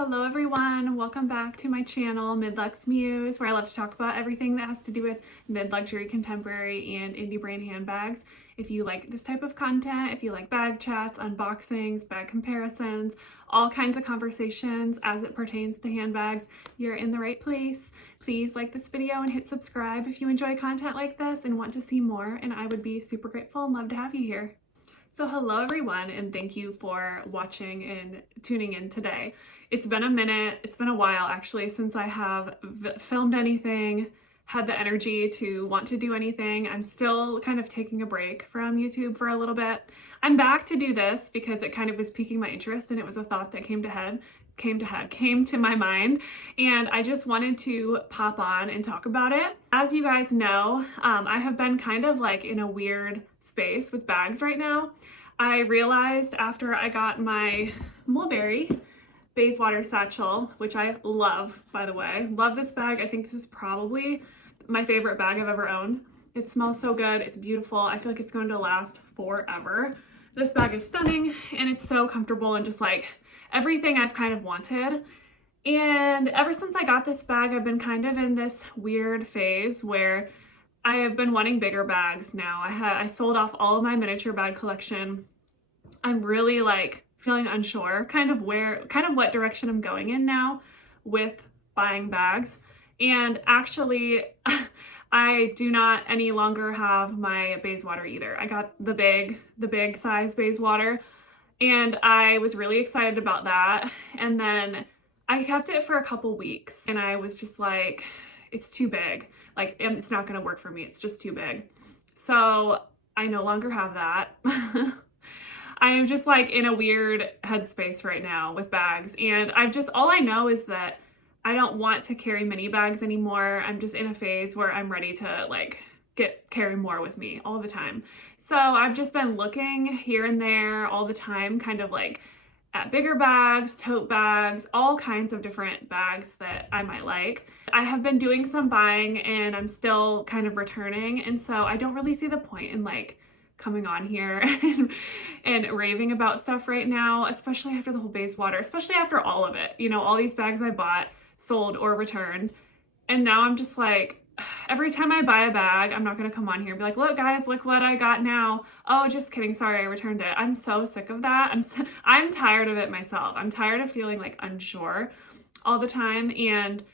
Hello everyone, welcome back to my channel, Mid-Lux Muse, where I love to talk about everything that has to do with mid-luxury, contemporary, and indie brand handbags. If you like this type of content, if you like bag chats, unboxings, bag comparisons, all kinds of conversations as it pertains to handbags, you're in the right place. Please like this video and hit subscribe if you enjoy content like this and want to see more, and I would be super grateful and love to have you here. So hello everyone, and thank you for watching and tuning in today. It's been a minute, it's been a while actually since I have filmed anything, had the energy to want to do anything. I'm still kind of taking a break from YouTube for a little bit. I'm back to do this because it kind of was piquing my interest and it was a thought that came to my mind, and I just wanted to pop on and talk about it. As you guys know, I have been kind of like in a weird space with bags right now. I realized after I got my Mulberry Bayswater satchel, which I love, by the way. Love this bag. I think this is probably my favorite bag I've ever owned. It smells so good. It's beautiful. I feel like it's going to last forever. This bag is stunning and it's so comfortable and just like everything I've kind of wanted. And ever since I got this bag, I've been kind of in this weird phase where I have been wanting bigger bags now. I sold off all of my miniature bag collection. I'm really like feeling unsure kind of what direction I'm going in now with buying bags. And actually I do not any longer have my Bayswater either. I got the big size Bayswater, and I was really excited about that. And then I kept it for a couple weeks and I was just like, it's too big. Like, it's not gonna work for me. It's just too big. So I no longer have that. I am just like in a weird headspace right now with bags. And all I know is that I don't want to carry mini bags anymore. I'm just in a phase where I'm ready to like carry more with me all the time. So I've just been looking here and there all the time, kind of like at bigger bags, tote bags, all kinds of different bags that I might like. I have been doing some buying and I'm still kind of returning. And so I don't really see the point in like coming on here and raving about stuff right now, especially after the whole Bayswater, especially after all of it. You know, all these bags I bought, sold, or returned. And now I'm just like, every time I buy a bag, I'm not gonna come on here and be like, look guys, look what I got now. Oh, just kidding, sorry, I returned it. I'm so sick of that. I'm tired of it myself. I'm tired of feeling like unsure all the time. And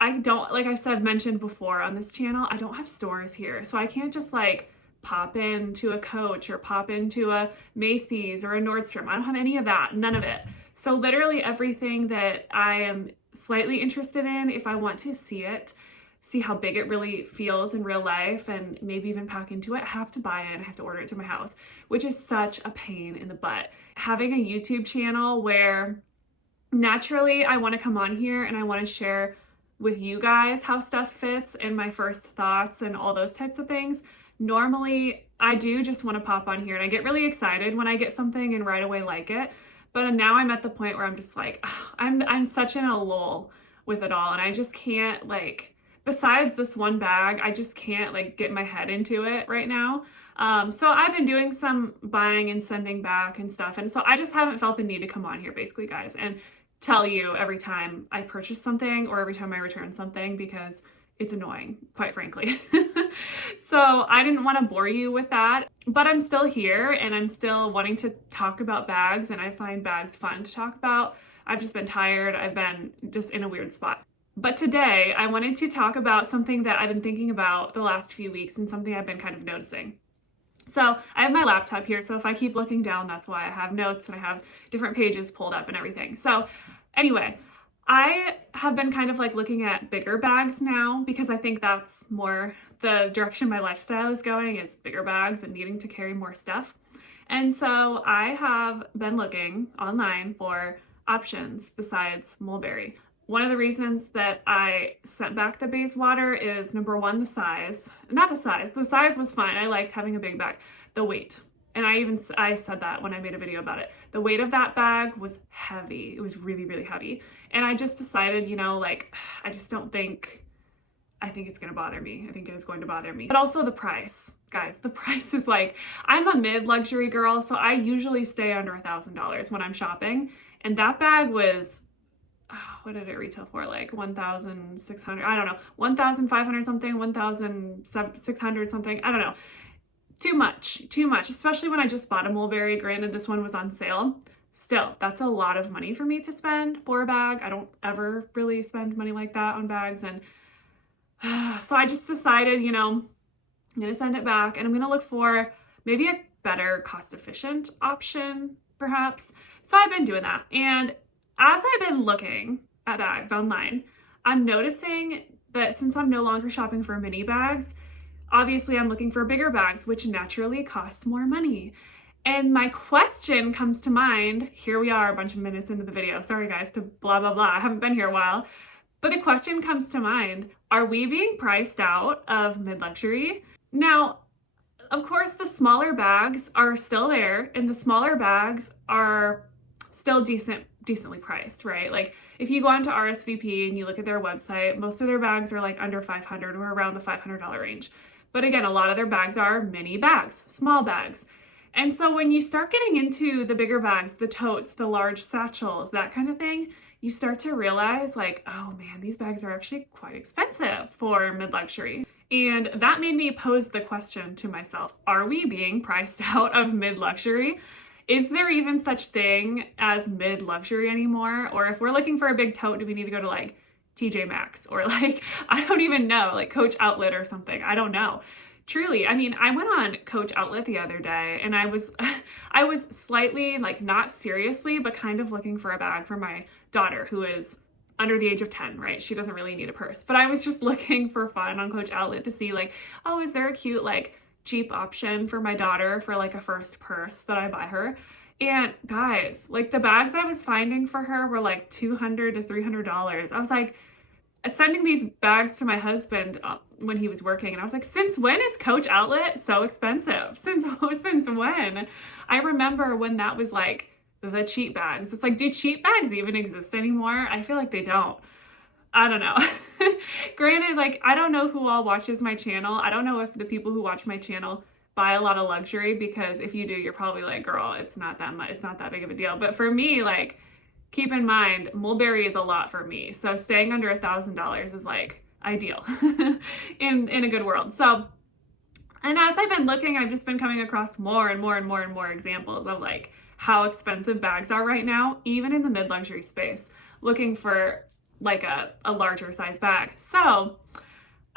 I don't, like I said, mentioned before on this channel, I don't have stores here. So I can't just like pop into a Coach or pop into a Macy's or a Nordstrom. I don't have any of that, none of it. So literally everything that I am slightly interested in, if I want to see it, see how big it really feels in real life and maybe even pack into it, I have to buy it and I have to order it to my house, which is such a pain in the butt. Having a YouTube channel where naturally I want to come on here and I want to share with you guys how stuff fits and my first thoughts and all those types of things. Normally, I do just want to pop on here and I get really excited when I get something and right away like it. But now I'm at the point where I'm just like, I'm such in a lull with it all. And I just can't like, besides this one bag, I just can't like get my head into it right now. So I've been doing some buying and sending back and stuff. And so I just haven't felt the need to come on here basically, guys, and tell you every time I purchase something or every time I return something, because it's annoying, quite frankly. So I didn't want to bore you with that, but I'm still here and I'm still wanting to talk about bags, and I find bags fun to talk about. I've just been tired. I've been just in a weird spot. But today I wanted to talk about something that I've been thinking about the last few weeks and something I've been kind of noticing. So I have my laptop here, so if I keep looking down, that's why I have notes and I have different pages pulled up and everything. So anyway, I have been kind of like looking at bigger bags now because I think that's more the direction my lifestyle is going, is bigger bags and needing to carry more stuff. And so I have been looking online for options besides Mulberry. One of the reasons that I sent back the Bayswater is number one, the size. Not the size. The size was fine. I liked having a big bag. The weight. And I said that when I made a video about it. The weight of that bag was heavy. It was really, really heavy. And I just decided, you know, like, I think it's going to bother me. I think it is going to bother me. But also the price. Guys, the price is like, I'm a mid-luxury girl, so I usually stay under $1,000 when I'm shopping. And that bag was what did it retail for? Like 1,600, I don't know, 1,500 something, 1,600 something, I don't know. Too much, especially when I just bought a mulberry. Granted, this one was on sale. Still, that's a lot of money for me to spend for a bag. I don't ever really spend money like that on bags. And so I just decided, you know, I'm gonna send it back and I'm gonna look for maybe a better cost-efficient option, perhaps. So I've been doing that. And as I've been looking at bags online, I'm noticing that since I'm no longer shopping for mini bags, obviously I'm looking for bigger bags, which naturally cost more money. And my question comes to mind, here we are a bunch of minutes into the video. Sorry guys to blah, blah, blah. I haven't been here a while. But the question comes to mind, are we being priced out of mid-luxury? Now, of course, the smaller bags are still there and the smaller bags are still decently priced, right? Like if you go onto RSVP and you look at their website, most of their bags are like under $500 or around the $500 range. But again, a lot of their bags are mini bags, small bags. And so when you start getting into the bigger bags, the totes, the large satchels, that kind of thing, you start to realize like, oh man, these bags are actually quite expensive for mid-luxury. And that made me pose the question to myself, are we being priced out of mid-luxury? Is there even such thing as mid-luxury anymore? Or if we're looking for a big tote, do we need to go to like TJ Maxx or like, I don't even know, like Coach Outlet or something? I don't know. Truly, I mean, I went on Coach Outlet the other day and I was slightly, like not seriously, but kind of looking for a bag for my daughter who is under the age of 10, right? She doesn't really need a purse, but I was just looking for fun on Coach Outlet to see like, oh, is there a cute, like cheap option for my daughter for like a first purse that I buy her? And guys, like the bags I was finding for her were like $200 to $300. I was like, sending these bags to my husband when he was working, and I was like, since when is Coach Outlet so expensive? Since when? I remember when that was like the cheap bags. It's like, do cheap bags even exist anymore? I feel like they don't. I don't know. Granted, like, I don't know who all watches my channel. I don't know if the people who watch my channel buy a lot of luxury, because if you do, you're probably like, girl, it's not that much. It's not that big of a deal. But for me, like, keep in mind, mulberry is a lot for me. So staying under $1,000 is like ideal in a good world. So, and as I've been looking, I've just been coming across more and more examples of like how expensive bags are right now, even in the mid-luxury space, looking for like a larger size bag. So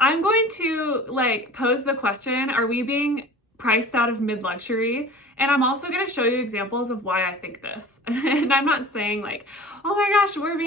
I'm going to like pose the question, are we being priced out of mid-luxury? And I'm also going to show you examples of why I think this. And I'm not saying like, oh my gosh, we're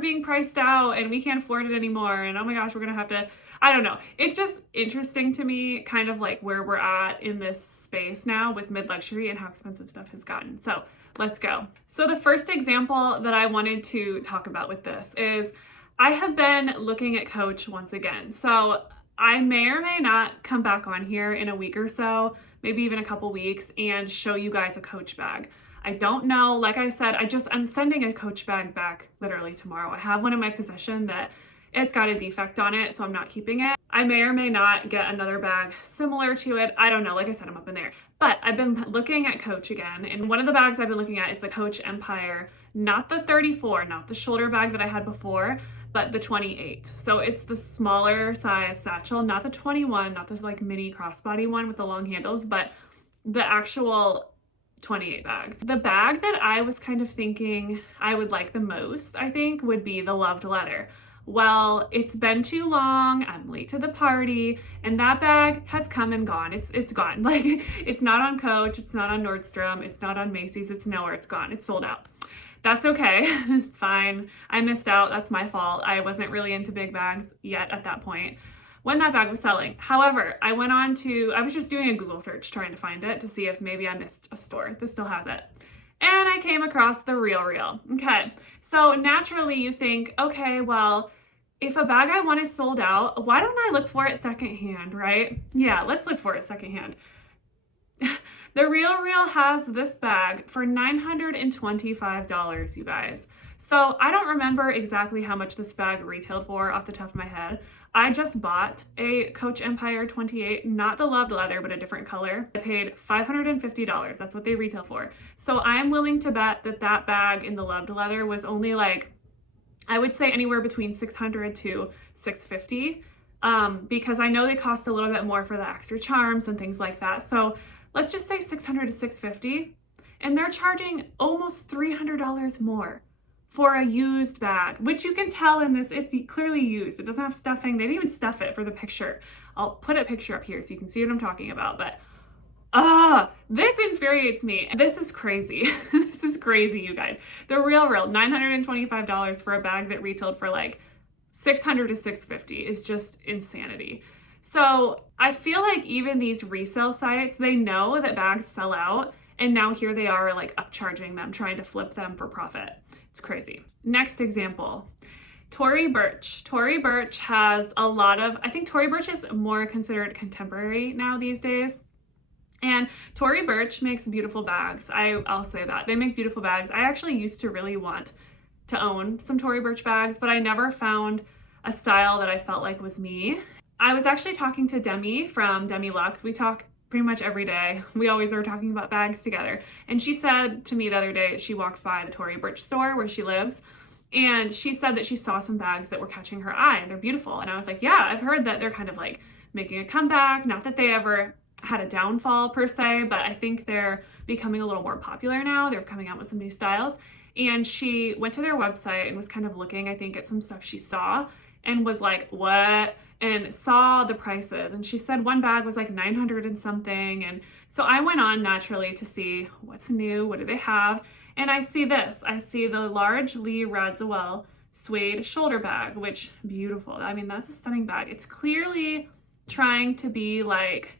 being priced out and we can't afford it anymore. And oh my gosh, we're going to have to, I don't know. It's just interesting to me kind of like where we're at in this space now with mid-luxury and how expensive stuff has gotten. So let's go. So the first example that I wanted to talk about with this is I have been looking at Coach once again. So I may or may not come back on here in a week or so, maybe even a couple weeks, and show you guys a Coach bag. I don't know. Like I said, I'm sending a Coach bag back literally tomorrow. I have one in my possession that it's got a defect on it, so I'm not keeping it. I may or may not get another bag similar to it. I don't know. Like I said, I'm up in there. But I've been looking at Coach again, and one of the bags I've been looking at is the Coach Empire, not the 34, not the shoulder bag that I had before, but the 28. So it's the smaller size satchel, not the 21, not the like mini crossbody one with the long handles, but the actual 28 bag. The bag that I was kind of thinking I would like the most, I think, would be the Loved Leather. Well, it's been too long, I'm late to the party, and that bag has come and gone. It's gone. Like, it's not on Coach, it's not on Nordstrom, it's not on Macy's, it's nowhere, it's gone, it's sold out. That's okay, it's fine. I missed out, that's my fault. I wasn't really into big bags yet at that point when that bag was selling. However, I was just doing a Google search trying to find it to see if maybe I missed a store that still has it. And I came across the Real. Okay, so naturally you think, okay, well, if a bag I want is sold out, why don't I look for it secondhand, right? Yeah, let's look for it secondhand. The Real has this bag for $925, you guys. So I don't remember exactly how much this bag retailed for off the top of my head. I just bought a Coach Empire 28, not the Loved Leather, but a different color. I paid $550. That's what they retail for. So I'm willing to bet that that bag in the Loved Leather was only like I would say anywhere between $600 to $650, because I know they cost a little bit more for the extra charms and things like that. So let's just say $600 to $650, and they're charging almost $300 more for a used bag, which you can tell in this, it's clearly used. It doesn't have stuffing. They didn't even stuff it for the picture. I'll put a picture up here so you can see what I'm talking about, but this infuriates me. This is crazy. This is crazy, you guys. The real $925 for a bag that retailed for like $600 to $650 is just insanity. So I feel like even these resale sites, they know that bags sell out, and now here they are like upcharging them, trying to flip them for profit. It's crazy. Next example, Tory Burch. Tory Burch has a lot of, I think Tory Burch is more considered contemporary now these days. And Tory Burch makes beautiful bags. I'll say that. They make beautiful bags. I actually used to really want to own some Tory Burch bags, but I never found a style that I felt like was me. I was actually talking to Demi from Demi Luxe. We talk pretty much every day. We always are talking about bags together. And she said to me the other day, she walked by the Tory Burch store where she lives, and she said that she saw some bags that were catching her eye and they're beautiful. And I was like, yeah, I've heard that they're kind of like making a comeback. Not that they ever had a downfall per se, but I think they're becoming a little more popular now. They're coming out with some new styles. And she went to their website and was kind of looking, I think, at some stuff she saw and was like, what? And saw the prices. And she said one bag was like 900 and something. And so I went on naturally to see what's new, what do they have? And I see this. I see the large Lee Radziwill suede shoulder bag, which beautiful. I mean, that's a stunning bag. It's clearly trying to be like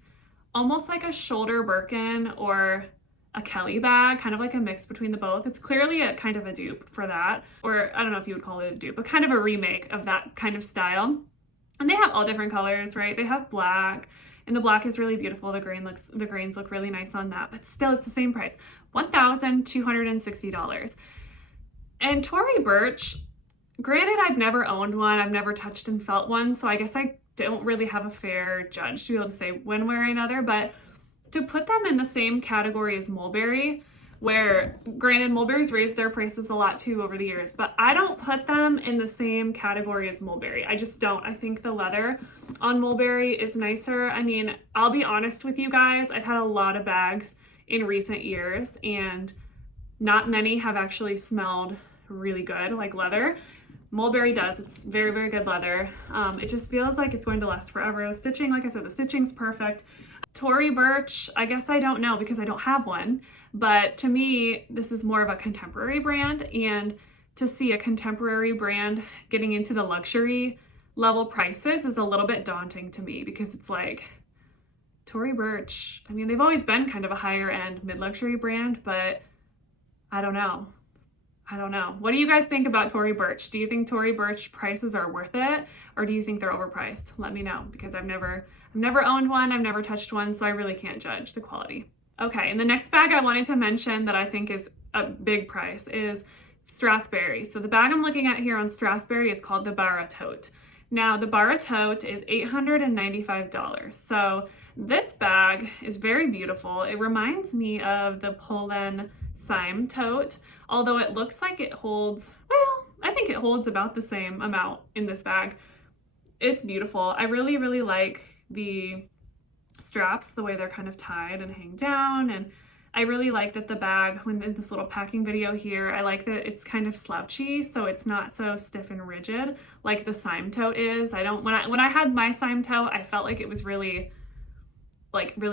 almost like a shoulder Birkin or a Kelly bag, kind of like a mix between the both. It's clearly a kind of a dupe for that, or I don't know if you would call it a dupe, but kind of a remake of that kind of style. And they have all different colors, right? They have black, and the black is really beautiful. The grains look really nice on that, but still it's the same price, $1,260. And Tory Burch, granted, I've never owned one, I've never touched and felt one, so I guess I don't really have a fair judge to be able to say one way or another, but to put them in the same category as Mulberry, where granted Mulberry's raised their prices a lot too over the years, but I don't put them in the same category as Mulberry. I just don't. I think the leather on Mulberry is nicer. I mean, I'll be honest with you guys, I've had a lot of bags in recent years and not many have actually smelled really good like leather. Mulberry does. It's very, very good leather. It just feels like it's going to last forever. The stitching, like I said, the stitching's perfect. Tory Burch, I guess I don't know because I don't have one, but to me, this is more of a contemporary brand, and to see a contemporary brand getting into the luxury level prices is a little bit daunting to me because it's like, Tory Burch, I mean, they've always been kind of a higher end mid-luxury brand, but I don't know. What do you guys think about Tory Burch? Do you think Tory Burch prices are worth it, or do you think they're overpriced? Let me know, because I've never owned one, I've never touched one, so I really can't judge the quality. Okay, and the next bag I wanted to mention that I think is a big price is Strathberry. So the bag I'm looking at here on Strathberry is called the Barra Tote. Now the Barra Tote is $895. So this bag is very beautiful. It reminds me of the Polene Cyme tote, although it looks like it holds, well, I think it holds about the same amount in this bag. It's beautiful. I really, really like the straps, the way they're kind of tied and hang down, and I really like that the bag, when in this little packing video here, I like that it's kind of slouchy, so it's not so stiff and rigid like the Cyme tote is. When I had my Cyme tote, I felt like it was really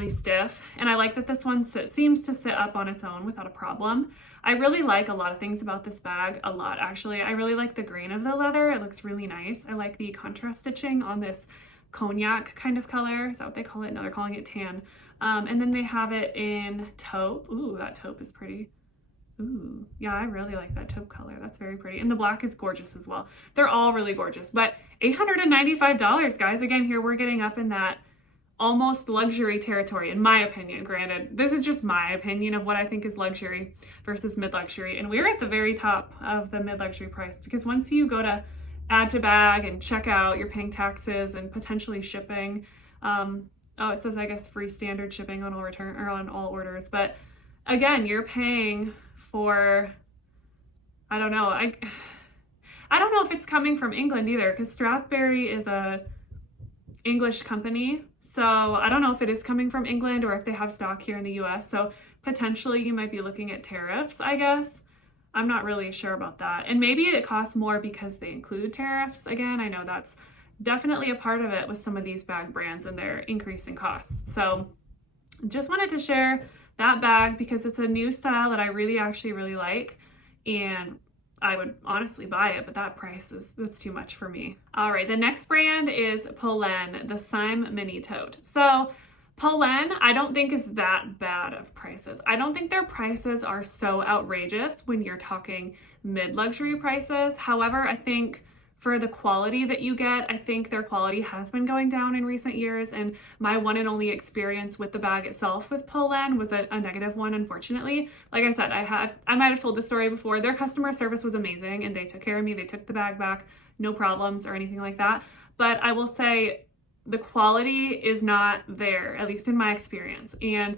stiff, and I like that this one seems to sit up on its own without a problem. I really like a lot of things about this bag, a lot actually. I really like the grain of the leather, it looks really nice. I like the contrast stitching on this cognac kind of color. Is that what they call it? No, they're calling it tan. And then they have it in taupe. Ooh, that taupe is pretty. Ooh, yeah, I really like that taupe color. That's very pretty. And the black is gorgeous as well. They're all really gorgeous, but $895, guys. Again, here we're getting up in that almost luxury territory, in my opinion. Granted, this is just my opinion of what I think is luxury versus mid-luxury. And we're at the very top of the mid-luxury price, because once you go to add to bag and check out, you're paying taxes and potentially shipping. It says, I guess, free standard shipping on all return or on all orders. But again, you're paying for, I don't know. I I don't know if it's coming from England either, because Strathberry is a English company. So I don't know if it is coming from England or if they have stock here in the US. So potentially you might be looking at tariffs, I guess. I'm not really sure about that. And maybe it costs more because they include tariffs. Again, I know that's definitely a part of it with some of these bag brands and their increase in costs. So just wanted to share that bag because it's a new style that I actually really like. And I would honestly buy it, but that price that's too much for me. All right, the next brand is Polene, the Cyme mini tote. So Polene, I don't think is that bad of prices. I don't think their prices are so outrageous when you're talking mid-luxury prices. However, I think for the quality that you get, I think their quality has been going down in recent years, and my one and only experience with the bag itself with Polene was a negative one, unfortunately. Like I said, I might have told this story before. Their customer service was amazing, and they took care of me. They took the bag back, no problems or anything like that. But I will say the quality is not there, at least in my experience. And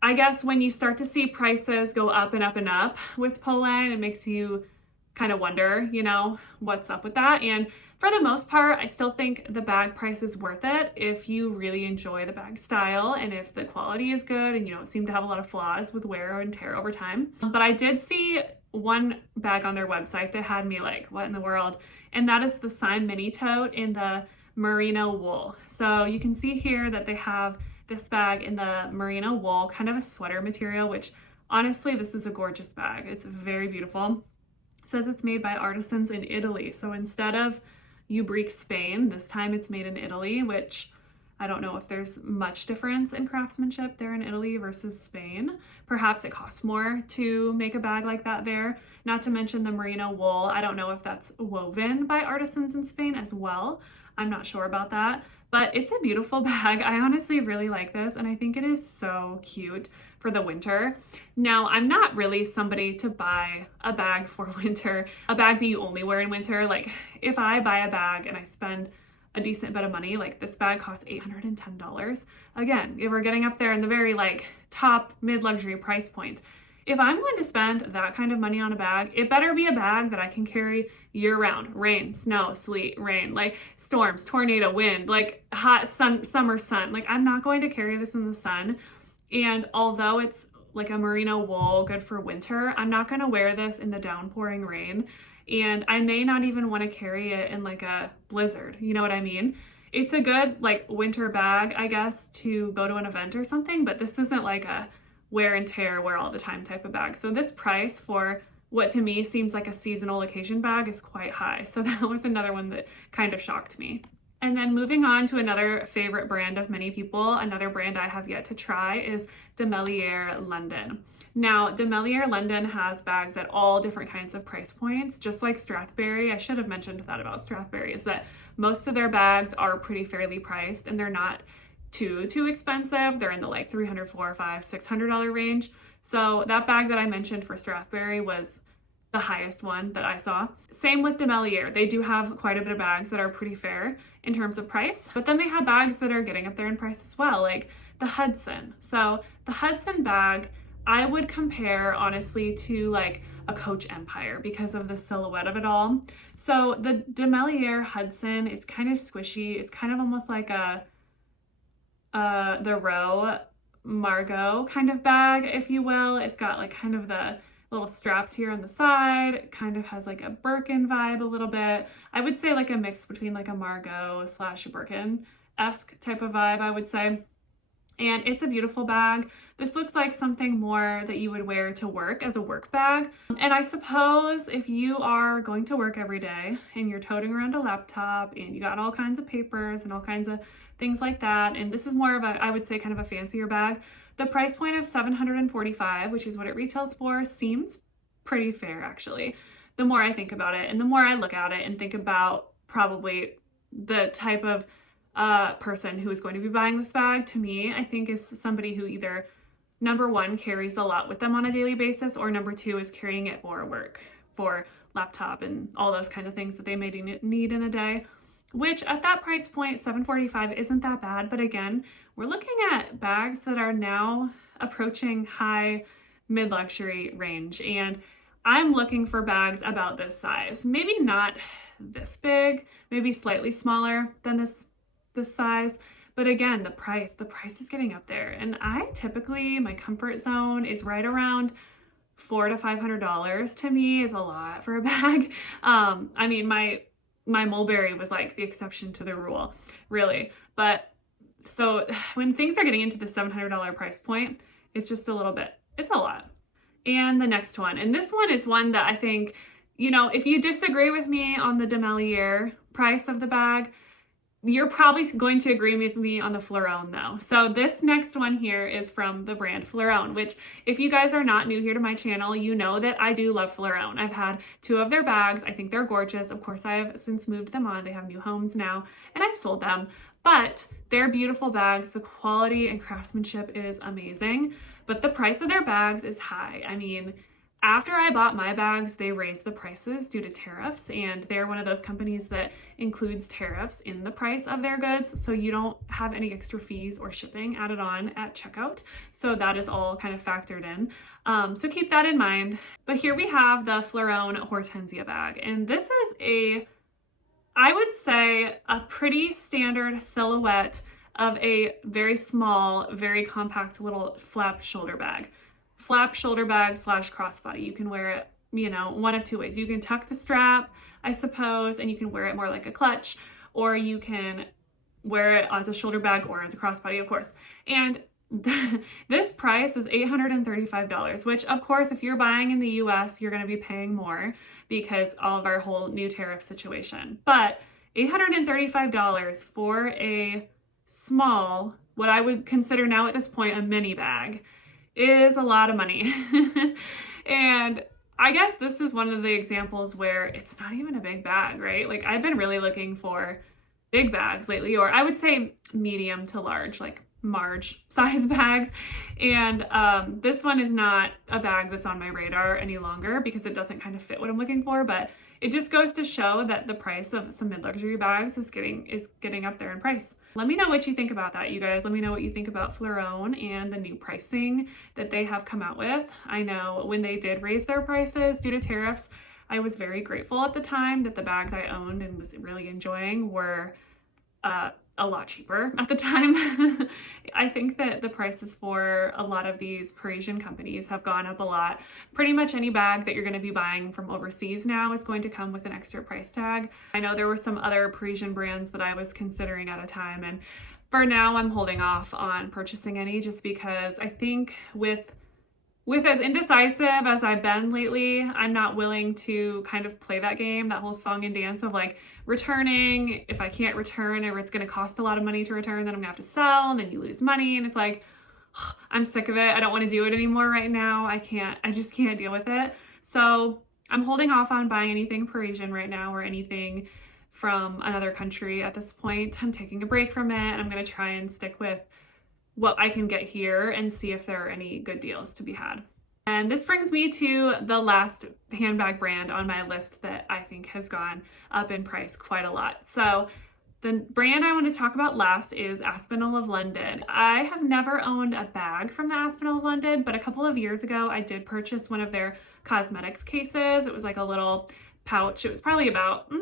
I guess when you start to see prices go up and up and up with Polene, it makes you kind of wonder, you know, what's up with that. And for the most part, I still think the bag price is worth it if you really enjoy the bag style and if the quality is good and you don't seem to have a lot of flaws with wear and tear over time. But I did see one bag on their website that had me like, what in the world? And that is the Cyme mini tote in the Merino wool. So you can see here that they have this bag in the Merino wool, kind of a sweater material, which honestly, this is a gorgeous bag. It's very beautiful. It says it's made by artisans in Italy. So instead of Ubrique, Spain, this time it's made in Italy, which I don't know if there's much difference in craftsmanship there in Italy versus Spain. Perhaps it costs more to make a bag like that there. Not to mention the merino wool. I don't know if that's woven by artisans in Spain as well. I'm not sure about that, but it's a beautiful bag. I honestly really like this, and I think it is so cute for the winter. Now, I'm not really somebody to buy a bag for winter, a bag that you only wear in winter. Like if I buy a bag and I spend a decent bit of money, like this bag costs $810. Again, if we're getting up there in the very like top mid-luxury price point, if I'm going to spend that kind of money on a bag, it better be a bag that I can carry year round. Rain, snow, sleet, rain, like storms, tornado, wind, like hot sun, summer sun. Like I'm not going to carry this in the sun. And although it's like a merino wool, good for winter, I'm not going to wear this in the downpouring rain. And I may not even want to carry it in like a blizzard. You know what I mean? It's a good like winter bag, I guess, to go to an event or something, but this isn't like a wear and tear, wear all the time type of bag. So this price for what to me seems like a seasonal occasion bag is quite high. So that was another one that kind of shocked me. And then moving on to another favorite brand of many people, another brand I have yet to try is DeMellier London. Now, DeMellier London has bags at all different kinds of price points, just like Strathberry. I should have mentioned that about Strathberry, is that most of their bags are pretty fairly priced and they're not too expensive. They're in the like $300, $400, $500, $600 range. So that bag that I mentioned for Strathberry was the highest one that I saw. Same with DeMellier. They do have quite a bit of bags that are pretty fair in terms of price, but then they have bags that are getting up there in price as well, like the Hudson. So the Hudson bag, I would compare honestly to like a Coach Empire because of the silhouette of it all. So the DeMellier Hudson, it's kind of squishy. It's kind of almost like the Row Margot kind of bag, if you will. It's got like kind of the little straps here on the side, kind of has like a Birkin vibe a little bit. I would say like a mix between like a Margot / Birkin-esque type of vibe, I would say. And it's a beautiful bag. This looks like something more that you would wear to work as a work bag. And I suppose if you are going to work every day and you're toting around a laptop and you got all kinds of papers and all kinds of things like that, and this is more of a, I would say kind of a fancier bag, the price point of $745, which is what it retails for, seems pretty fair actually. The more I think about it and the more I look at it and think about probably the type of person who is going to be buying this bag, to me, I think is somebody who either number one carries a lot with them on a daily basis, or number two is carrying it for work, for laptop and all those kind of things that they may need in a day, which at that price point, $745 isn't that bad. But again, we're looking at bags that are now approaching high mid-luxury range, and I'm looking for bags about this size. Maybe not this big, maybe slightly smaller than this size. But again, the price is getting up there. And I typically, my comfort zone is right around $400 to $500. To me is a lot for a bag. I mean, my mulberry was like the exception to the rule, really. But so when things are getting into the $700 price point, it's just a little bit, it's a lot. And the next one, and this one is one that I think, you know, if you disagree with me on the DeMellier price of the bag, you're probably going to agree with me on the Fleuron though. So this next one here is from the brand Fleuron, which if you guys are not new here to my channel, you know that I do love Fleuron. I've had 2 of their bags. I think they're gorgeous. Of course, I have since moved them on. They have new homes now and I've sold them, but they're beautiful bags. The quality and craftsmanship is amazing, but the price of their bags is high. I mean, after I bought my bags, they raised the prices due to tariffs, and they're one of those companies that includes tariffs in the price of their goods, so you don't have any extra fees or shipping added on at checkout. So that is all kind of factored in. So keep that in mind. But here we have the Fleuron Hortensia bag, and this is I would say, a pretty standard silhouette of a very small, very compact little flap shoulder bag. Flap shoulder bag / crossbody. You can wear it, you know, one of 2 ways. You can tuck the strap, I suppose, and you can wear it more like a clutch, or you can wear it as a shoulder bag or as a crossbody, of course. And this price is $835, which of course, if you're buying in the US, you're going to be paying more because all of our whole new tariff situation. But $835 for a small, what I would consider now at this point, a mini bag, is a lot of money. And I guess this is one of the examples where it's not even a big bag, right? Like I've been really looking for big bags lately, or I would say medium to large, like Marge size bags. And this one is not a bag that's on my radar any longer because it doesn't kind of fit what I'm looking for, but it just goes to show that the price of some mid-luxury bags is getting up there in price. Let me know what you think about that, you guys. Let me know what you think about Fleuron and the new pricing that they have come out with. I know when they did raise their prices due to tariffs, I was very grateful at the time that the bags I owned and was really enjoying were a lot cheaper at the time. I think that the prices for a lot of these Parisian companies have gone up a lot. Pretty much any bag that you're going to be buying from overseas now is going to come with an extra price tag. I know there were some other Parisian brands that I was considering at a time, and for now I'm holding off on purchasing any just because I think with as indecisive as I've been lately, I'm not willing to kind of play that game, that whole song and dance of like returning. If I can't return or it's going to cost a lot of money to return, then I'm gonna have to sell and then you lose money. And it's like, I'm sick of it. I don't want to do it anymore right now. I just can't deal with it. So I'm holding off on buying anything Parisian right now or anything from another country at this point. I'm taking a break from it. I'm going to try and stick with what I can get here and see if there are any good deals to be had. And this brings me to the last handbag brand on my list that I think has gone up in price quite a lot. So the brand I want to talk about last is Aspinal of London. I have never owned a bag from the Aspinal of London, but a couple of years ago I did purchase one of their cosmetics cases. It was like a little pouch. It was probably about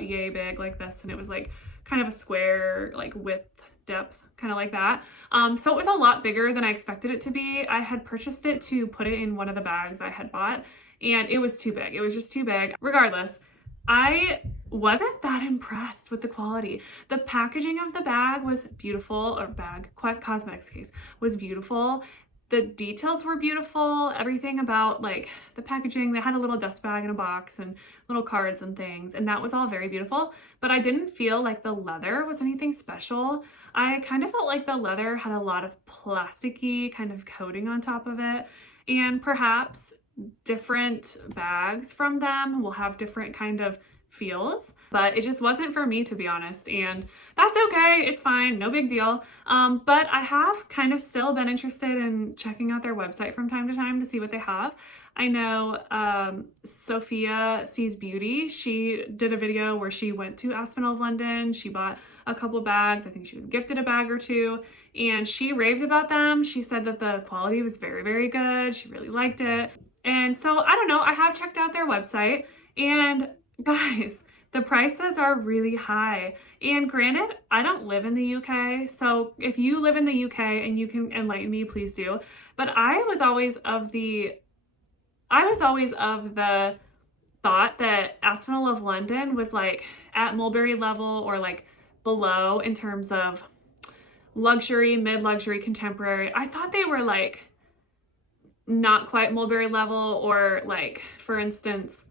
yay big like this, and it was like kind of a square, like width, depth, kind of like that. So it was a lot bigger than I expected it to be. I had purchased it to put it in one of the bags I had bought, and it was too big. It was just too big. Regardless, I wasn't that impressed with the quality. The packaging of the bag was beautiful, or bag, cosmetics case was beautiful. The details were beautiful. Everything about like the packaging, they had a little dust bag in a box and little cards and things, and that was all very beautiful, but I didn't feel like the leather was anything special. I kind of felt like the leather had a lot of plasticky kind of coating on top of it, and perhaps different bags from them will have different kind of feels, but it just wasn't for me, to be honest, and that's okay. It's fine, no big deal. But I have kind of still been interested in checking out their website from time to time to see what they have. I know Sophia Sees Beauty, she did a video where she went to Aspinal of London. She bought a couple bags. I think she was gifted a bag or two, and she raved about them. She said that the quality was very, very good. She really liked it. And so I don't know, I have checked out their website, and guys, the prices are really high. And granted, I don't live in the UK, so if you live in the UK and you can enlighten me, please do. But I was always of the thought that Aspinal of London was like at Mulberry level or like below in terms of luxury, mid-luxury, contemporary. I thought they were like not quite Mulberry level, or like, for instance,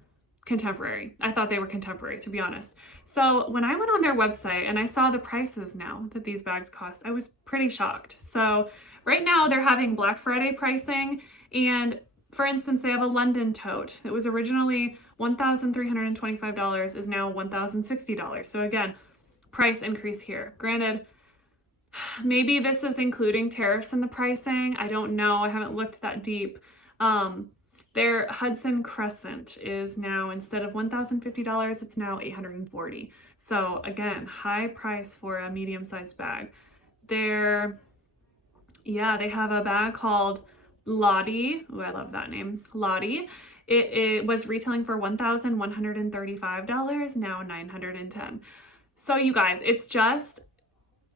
contemporary. I thought they were contemporary, to be honest. So when I went on their website and I saw the prices now that these bags cost, I was pretty shocked. So right now they're having Black Friday pricing, and for instance, they have a London tote that was originally $1,325, is now $1,060. So again, price increase here. Granted, maybe this is including tariffs in the pricing. I don't know. I haven't looked that deep. Their Hudson Crescent is now, instead of $1,050, it's now $840. So again, high price for a medium-sized bag. They have a bag called Lottie. Oh, I love that name. Lottie. It was retailing for $1,135, now $910. So you guys, it's just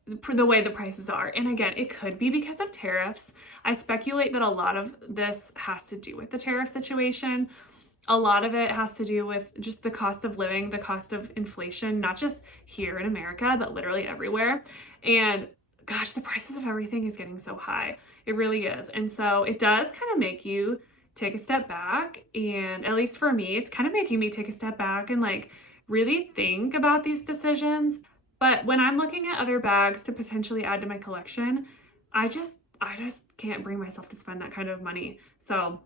the way the prices are. And again, it could be because of tariffs. I speculate that a lot of this has to do with the tariff situation. A lot of it has to do with just the cost of living, the cost of inflation, not just here in America, but literally everywhere. And gosh, the prices of everything is getting so high. It really is. And so it does kind of make you take a step back. And at least for me, it's kind of making me take a step back and like really think about these decisions. But when I'm looking at other bags to potentially add to my collection, I just can't bring myself to spend that kind of money. So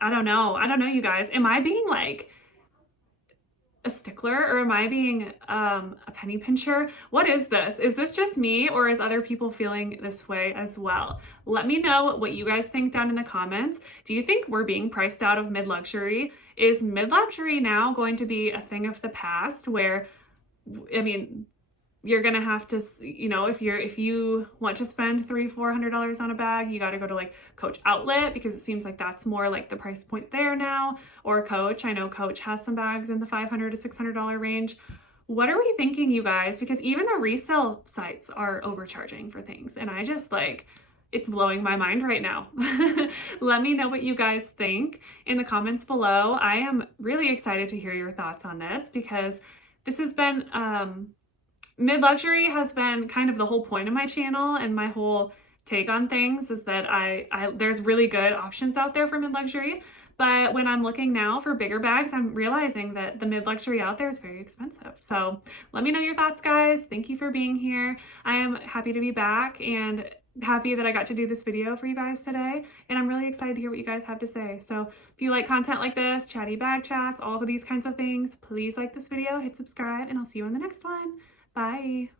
I don't know, you guys. Am I being like a stickler, or am I being a penny pincher? What is this? Is this just me, or is other people feeling this way as well? Let me know what you guys think down in the comments. Do you think we're being priced out of mid-luxury? Is mid-luxury now going to be a thing of the past where, I mean, you're gonna have to, you know, if you want to spend $300-400 on a bag, you got to go to like Coach Outlet, because it seems like that's more like the price point there now, or Coach. I know Coach has some bags in the $500 to $600 range. What are we thinking, you guys? Because even the resale sites are overcharging for things, and I just like, it's blowing my mind right now. Let me know what you guys think in the comments below. I am really excited to hear your thoughts on this, because this has been, mid-luxury has been kind of the whole point of my channel, and my whole take on things is that there's really good options out there for mid-luxury. But when I'm looking now for bigger bags, I'm realizing that the mid-luxury out there is very expensive. So let me know your thoughts, guys. Thank you for being here. I am happy to be back and happy that I got to do this video for you guys today. And I'm really excited to hear what you guys have to say. So if you like content like this, chatty bag chats, all of these kinds of things, please like this video, hit subscribe, and I'll see you in the next one. Bye.